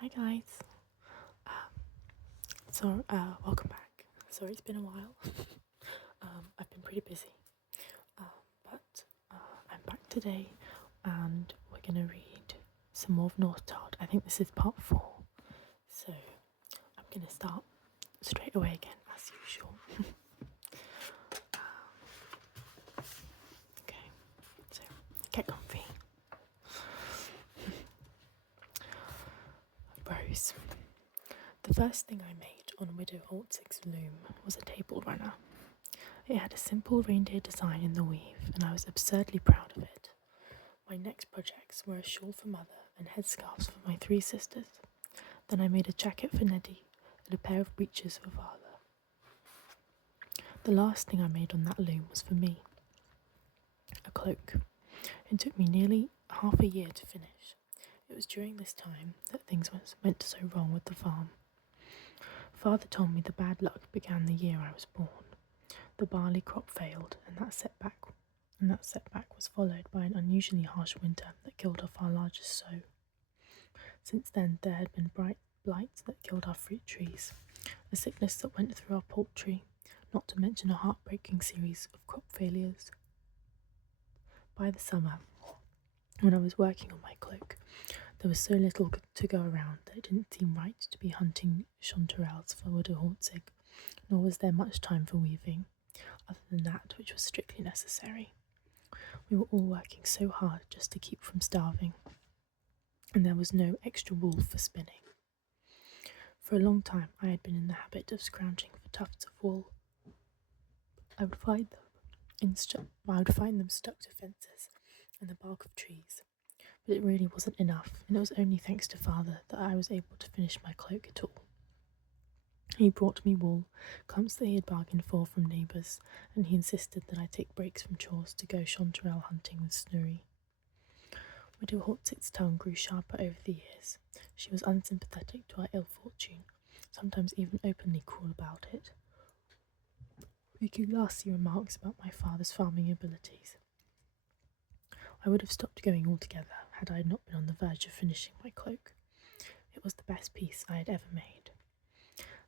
Hi guys. Welcome back. Sorry it's been a while. I've been pretty busy. But I'm back today and we're gonna read some more of North Child. I think this is part 4. So I'm gonna start straight away again as usual. Okay, so get comfy. Rose. The first thing I made on Widow Holtzig's loom was a table runner. It had a simple reindeer design in the weave, and I was absurdly proud of it. My next projects were a shawl for Mother and headscarves for my 3 sisters. Then I made a jacket for Neddy and a pair of breeches for Father. The last thing I made on that loom was for me, a cloak. It took me nearly half a year to finish. It was during this time that things went so wrong with the farm. Father told me the bad luck began the year I was born. The barley crop failed, and that setback was followed by an unusually harsh winter that killed off our largest sow. Since then, there had been blights that killed our fruit trees, a sickness that went through our poultry, not to mention a heartbreaking series of crop failures. By the summer, when I was working on my cloak, there was so little to go around that it didn't seem right to be hunting chanterelles for Widow Holtzig, nor was there much time for weaving, other than that which was strictly necessary. We were all working so hard just to keep from starving, and there was no extra wool for spinning. For a long time I had been in the habit of scrounging for tufts of wool. I would find them stuck to fences and the bark of trees, but it really wasn't enough, and it was only thanks to Father that I was able to finish my cloak at all. He brought me wool, clumps that he had bargained for from neighbours, and he insisted that I take breaks from chores to go chanterelle hunting with Snurri. Widow Holtzig's tongue grew sharper over the years. She was unsympathetic to our ill fortune, sometimes even openly cruel about it, making nasty remarks about my father's farming abilities. I would have stopped going altogether had I not been on the verge of finishing my cloak. It was the best piece I had ever made.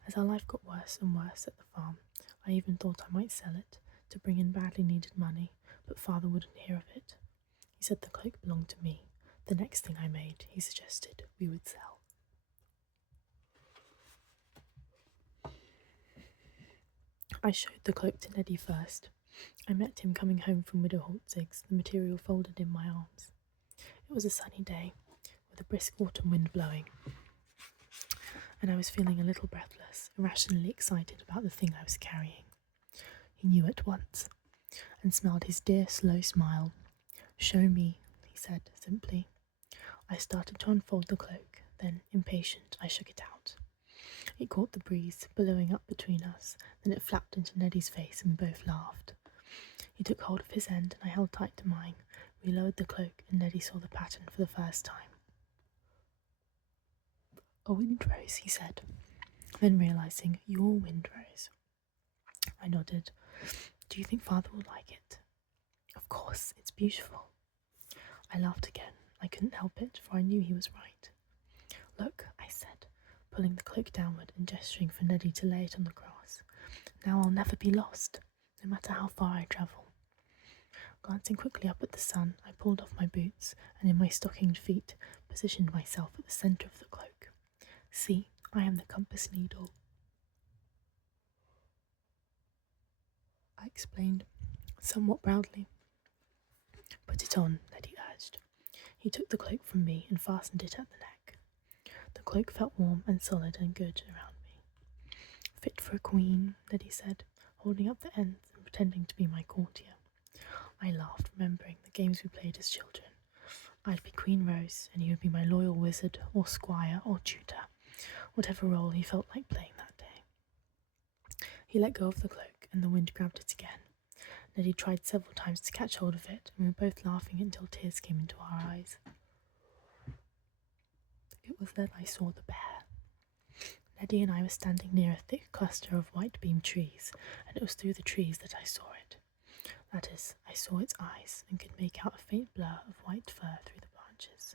As our life got worse and worse at the farm, I even thought I might sell it to bring in badly needed money, but Father wouldn't hear of it. He said the cloak belonged to me. The next thing I made, he suggested we would sell. I showed the cloak to Neddy first. I met him coming home from Widow Holtzig's, the material folded in my arms. It was a sunny day, with a brisk autumn wind blowing, and I was feeling a little breathless, irrationally excited about the thing I was carrying. He knew at once, and smiled his dear, slow smile. "Show me," he said simply. I started to unfold the cloak, then, impatient, I shook it out. It caught the breeze, billowing up between us, then it flapped into Neddy's face and we both laughed. He took hold of his end and I held tight to mine. We lowered the cloak and Neddy saw the pattern for the first time. "A windrose," he said, then realising, "Your windrose." I nodded. "Do you think Father will like it?" "Of course, it's beautiful." I laughed again. I couldn't help it, for I knew he was right. "Look," I said, pulling the cloak downward and gesturing for Neddy to lay it on the grass. "Now I'll never be lost, no matter how far I travel." Glancing quickly up at the sun, I pulled off my boots and in my stockinged feet positioned myself at the centre of the cloak. "See, I am the compass needle," I explained, somewhat proudly. "Put it on," Neddy urged. He took the cloak from me and fastened it at the neck. The cloak felt warm and solid and good around me. "Fit for a queen," Neddy said, holding up the ends and pretending to be my courtier. I laughed, remembering the games we played as children. I'd be Queen Rose, and he would be my loyal wizard, or squire, or tutor, whatever role he felt like playing that day. He let go of the cloak, and the wind grabbed it again. Neddy tried several times to catch hold of it, and we were both laughing until tears came into our eyes. It was then I saw the bear. Neddy and I were standing near a thick cluster of white-beamed trees, and it was through the trees that I saw it. That is, I saw its eyes and could make out a faint blur of white fur through the branches.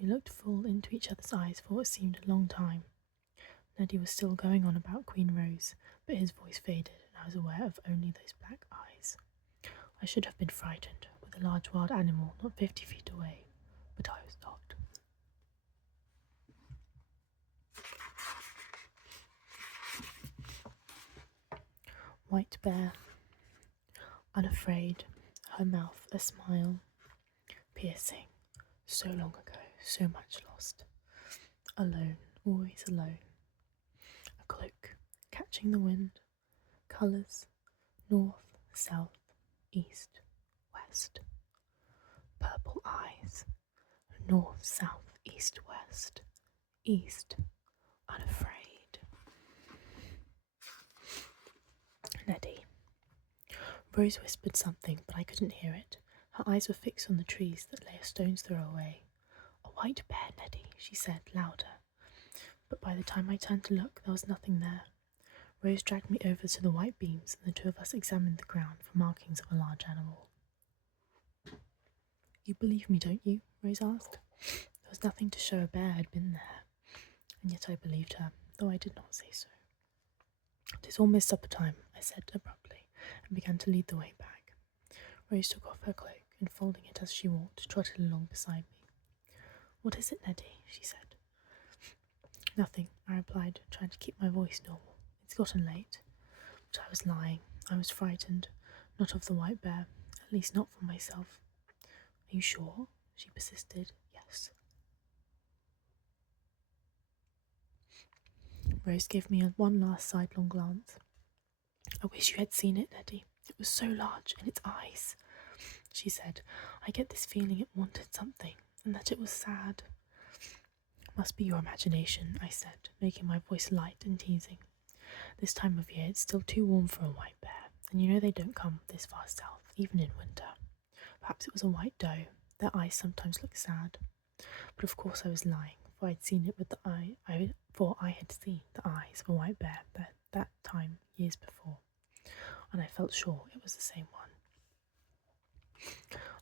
We looked full into each other's eyes for what seemed a long time. Neddy was still going on about Queen Rose, but his voice faded, and I was aware of only those black eyes. I should have been frightened, with a large wild animal not 50 feet away, but I was not. White Bear, unafraid, her mouth a smile, piercing, so long ago, so much lost. Alone, always alone. A cloak, catching the wind, colours, north, south, east, west. Purple eyes, north, south, east, west, east, unafraid. Neddy. Rose whispered something, but I couldn't hear it. Her eyes were fixed on the trees that lay a stone's throw away. A white bear, Neddy, she said, louder. But by the time I turned to look, there was nothing there. Rose dragged me over to the white beams, and the two of us examined the ground for markings of a large animal. You believe me, don't you? Rose asked. There was nothing to show a bear had been there, and yet I believed her, though I did not say so. It is almost supper time, I said abruptly, and began to lead the way back. Rose took off her cloak, and folding it as she walked, trotted along beside me. What is it, Neddy? She said. Nothing, I replied, trying to keep my voice normal. It's gotten late. But I was lying. I was frightened, not of the white bear, at least not for myself. Are you sure? She persisted. Yes. Rose gave me one last sidelong glance. I wish you had seen it, Neddy. It was so large, and its eyes, she said. I get this feeling it wanted something, and that it was sad. Must be your imagination, I said, making my voice light and teasing. This time of year it's still too warm for a white bear, and you know they don't come this far south, even in winter. Perhaps it was a white doe. Their eyes sometimes look sad. But of course I was lying, for I'd seen it with the eye. I had seen the eyes of a white bear that time years before, and I felt sure it was the same one.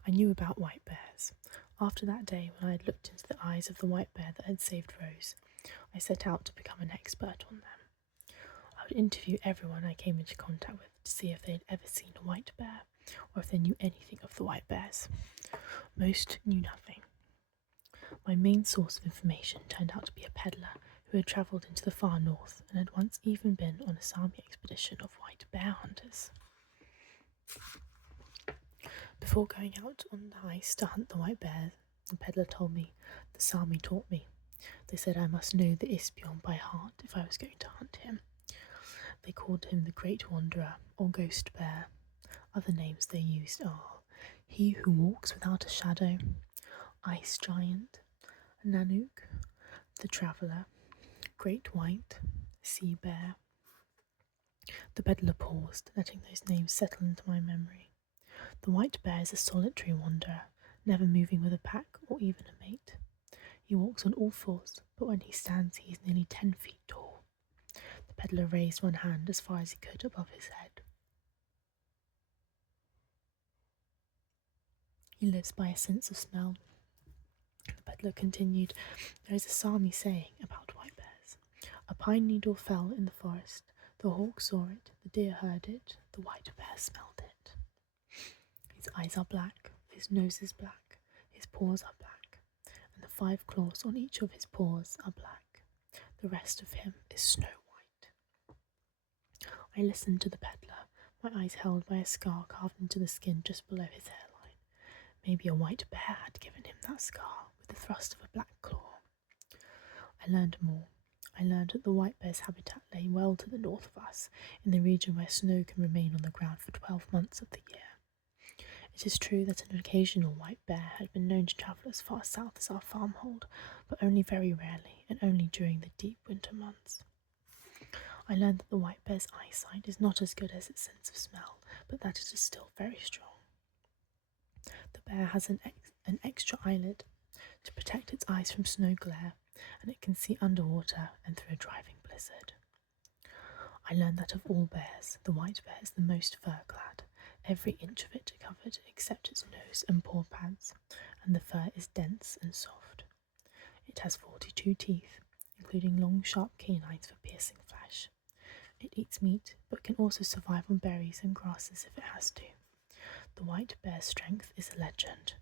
I knew about white bears. After that day, when I had looked into the eyes of the white bear that had saved Rose, I set out to become an expert on them. I would interview everyone I came into contact with to see if they had ever seen a white bear, or if they knew anything of the white bears. Most knew nothing. My main source of information turned out to be a peddler who had travelled into the far north and had once even been on a Sami expedition of white bear hunters. Before going out on the ice to hunt the white bear, the peddler told me the Sami taught me. They said I must know the Isbjorn by heart if I was going to hunt him. They called him the Great Wanderer or Ghost Bear. Other names they used are He Who Walks Without a Shadow, Ice Giant, Nanook, the Traveller, Great White, Sea Bear. The peddler paused, letting those names settle into my memory. The white bear is a solitary wanderer, never moving with a pack or even a mate. He walks on all fours, but when he stands he is nearly 10 feet tall. The peddler raised one hand as far as he could above his head. He lives by a sense of smell. The peddler continued, there is a Sami saying about white bears. A pine needle fell in the forest. The hawk saw it, the deer heard it, the white bear smelled it. His eyes are black, his nose is black, his paws are black, and the 5 claws on each of his paws are black. The rest of him is snow white. I listened to the peddler, my eyes held by a scar carved into the skin just below his hairline. Maybe a white bear had given him that scar with the thrust of a black claw. I learned more. I learned that the white bear's habitat lay well to the north of us, in the region where snow can remain on the ground for 12 months of the year. It is true that an occasional white bear had been known to travel as far south as our farmhold, but only very rarely, and only during the deep winter months. I learned that the white bear's eyesight is not as good as its sense of smell, but that it is still very strong. The bear has an extra eyelid to protect its eyes from snow glare, and it can see underwater and through a driving blizzard. I learned that of all bears, the white bear is the most fur-clad. Every inch of it covered except its nose and paw pads, and the fur is dense and soft. It has 42 teeth, including long, sharp canines for piercing flesh. It eats meat, but can also survive on berries and grasses if it has to. The white bear's strength is a legend.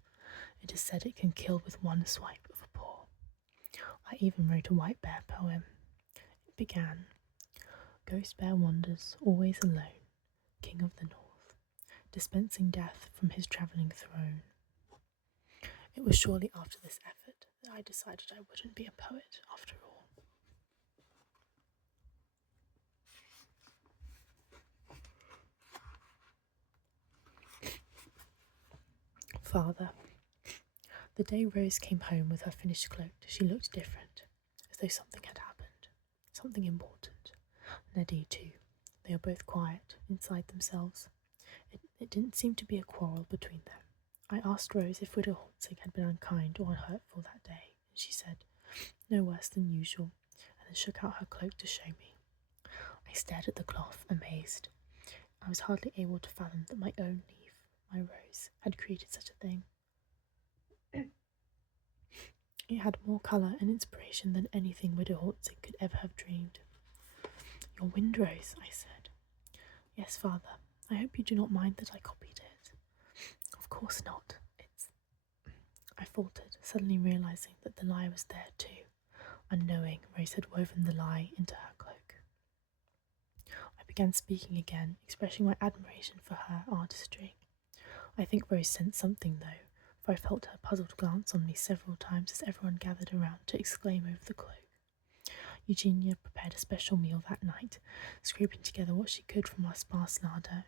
It is said it can kill with one swipe of a paw. I even wrote a white bear poem. It began, Ghost bear wanders, always alone, king of the north, dispensing death from his travelling throne. It was shortly after this effort that I decided I wouldn't be a poet after all. Father. The day Rose came home with her finished cloak, she looked different, as though something had happened, something important. Neddy, too. They were both quiet, inside themselves. It didn't seem to be a quarrel between them. I asked Rose if Widow Holtzig had been unkind or unhurtful that day, and she said, no worse than usual, and then shook out her cloak to show me. I stared at the cloth, amazed. I was hardly able to fathom that my own leaf, my Rose, had created such a thing. It had more colour and inspiration than anything Widow Holtzig could ever have dreamed. Your windrose, I said. Yes, Father. I hope you do not mind that I copied it. Of course not. I faltered, suddenly realising that the lie was there too. Unknowing, Rose had woven the lie into her cloak. I began speaking again, expressing my admiration for her artistry. I think Rose sensed something, though, for I felt her puzzled glance on me several times as everyone gathered around to exclaim over the cloak. Eugenia prepared a special meal that night, scraping together what she could from our sparse larder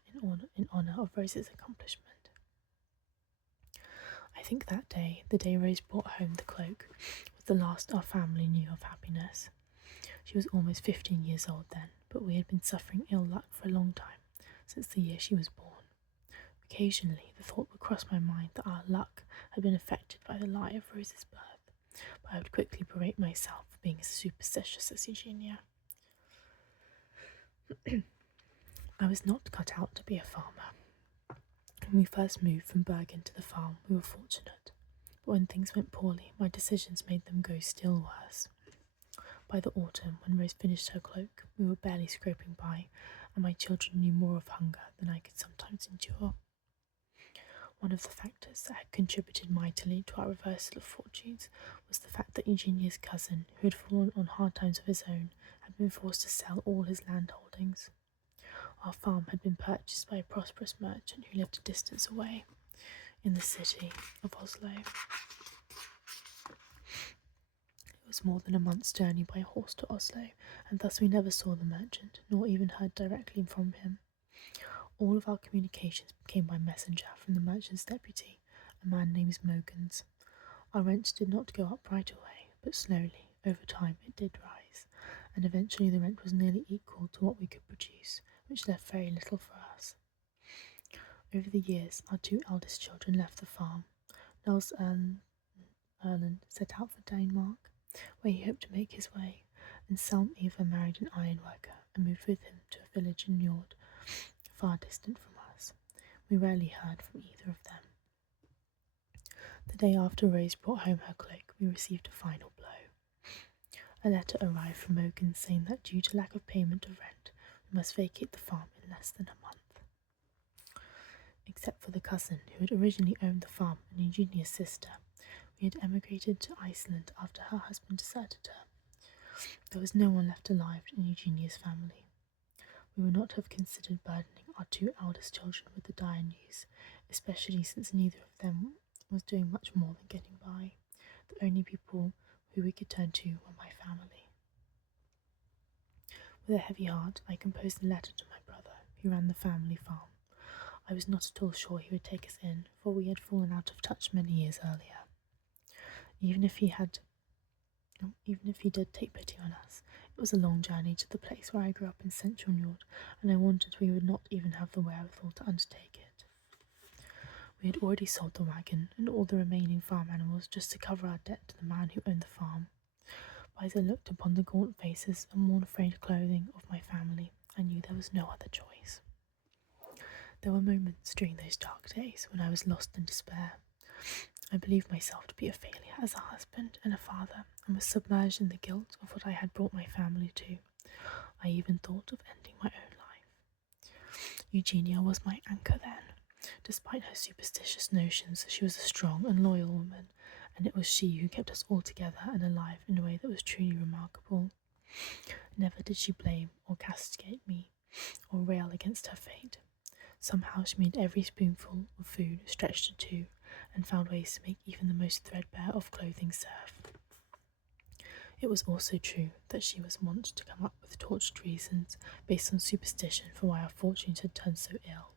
in honour of Rose's accomplishment. I think that day, the day Rose brought home the cloak, was the last our family knew of happiness. She was almost 15 years old then, but we had been suffering ill luck for a long time, since the year she was born. Occasionally, the thought would cross my mind that our luck had been affected by the lie of Rose's birth, but I would quickly berate myself for being as superstitious as Eugenia. I was not cut out to be a farmer. When we first moved from Bergen to the farm, we were fortunate, but when things went poorly, my decisions made them go still worse. By the autumn, when Rose finished her cloak, we were barely scraping by, and my children knew more of hunger than I could sometimes endure. One of the factors that had contributed mightily to our reversal of fortunes was the fact that Eugenia's cousin, who had fallen on hard times of his own, had been forced to sell all his land holdings. Our farm had been purchased by a prosperous merchant who lived a distance away, in the city of Oslo. It was more than a month's journey by horse to Oslo, and thus we never saw the merchant, nor even heard directly from him. All of our communications came by messenger from the merchant's deputy, a man named Mogens. Our rent did not go up right away, but slowly, over time, it did rise, and eventually the rent was nearly equal to what we could produce, which left very little for us. Over the years, our two eldest children left the farm. Niels Erland set out for Denmark, where he hoped to make his way, and Selm Eva married an ironworker and moved with him to a village in Njord, far distant from us. We rarely heard from either of them. The day after Rose brought home her cloak, we received a final blow. A letter arrived from Mogens saying that due to lack of payment of rent, we must vacate the farm in less than a month. Except for the cousin who had originally owned the farm and Eugenia's sister, we had emigrated to Iceland after her husband deserted her. There was no one left alive in Eugenia's family. We would not have considered burdening our two eldest children with the dire news, especially since neither of them was doing much more than getting by. The only people who we could turn to were my family. With a heavy heart, I composed a letter to my brother, who ran the family farm. I was not at all sure he would take us in, for we had fallen out of touch many years earlier. Even if he did take pity on us, it was a long journey to the place where I grew up in central Njord, and I wondered we would not even have the wherewithal to undertake it. We had already sold the wagon and all the remaining farm animals just to cover our debt to the man who owned the farm. But as I looked upon the gaunt faces and worn-frayed clothing of my family, I knew there was no other choice. There were moments during those dark days when I was lost in despair. I believed myself to be a failure as a husband and a father, and was submerged in the guilt of what I had brought my family to. I even thought of ending my own life. Eugenia was my anchor then. Despite her superstitious notions, she was a strong and loyal woman, and it was she who kept us all together and alive in a way that was truly remarkable. Never did she blame or castigate me, or rail against her fate. Somehow she made every spoonful of food stretch to two, and found ways to make even the most threadbare of clothing serve. It was also true that she was wont to come up with tortured reasons based on superstition for why our fortunes had turned so ill.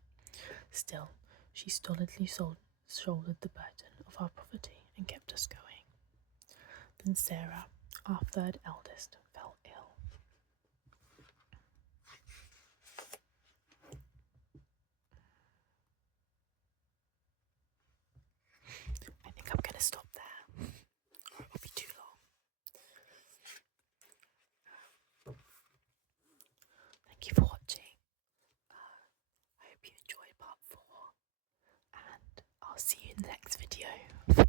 Still, she stolidly shouldered the burden of our poverty and kept us going. Then Sarah, our third eldest, fell ill. I think I'm going to stop there, or it will be too long. Thank you for watching. I hope you enjoyed part 4, and I'll see you in the next video for